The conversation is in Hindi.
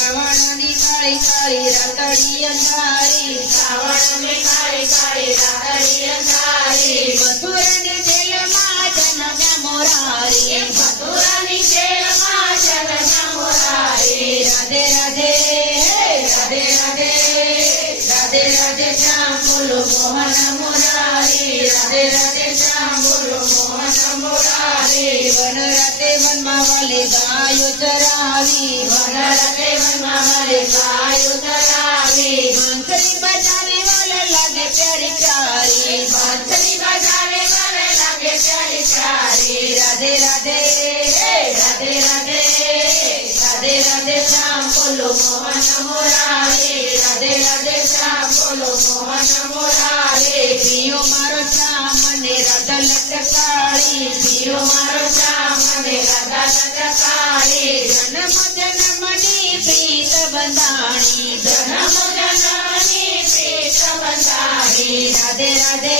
શ્રાવણની કાળી કાળી રાતડી અંધારી શ્રાવણની કાળી કાળી રાતડી અંધારી મથુરાની જેલમાં જન્મ્યા મોરારી મથુરાની જેલમાં જન્મ્યા મોરારી રાધે રાધે રાધે રાધે રાધે રાધે શ્યામ બોલો મોહન મોરારી રાધે રાધે શ્યામ બોલો बांसुरी बजाने वाले लगे राधे राधे राधे राधे राधे राधे श्याम बोलो मोहन मोरारे। राधे राधे श्याम बोलो मोहन मोरारे। पियो मारो श्याम ने राधा लटकारी। पियो मारो श्याम ಬಂದಾಣಿ ಧರ್ಮ ಮಗನಾನೇ ಪ್ರೇತ ಬಂದಾಣಿ ರದೆ ರದೆ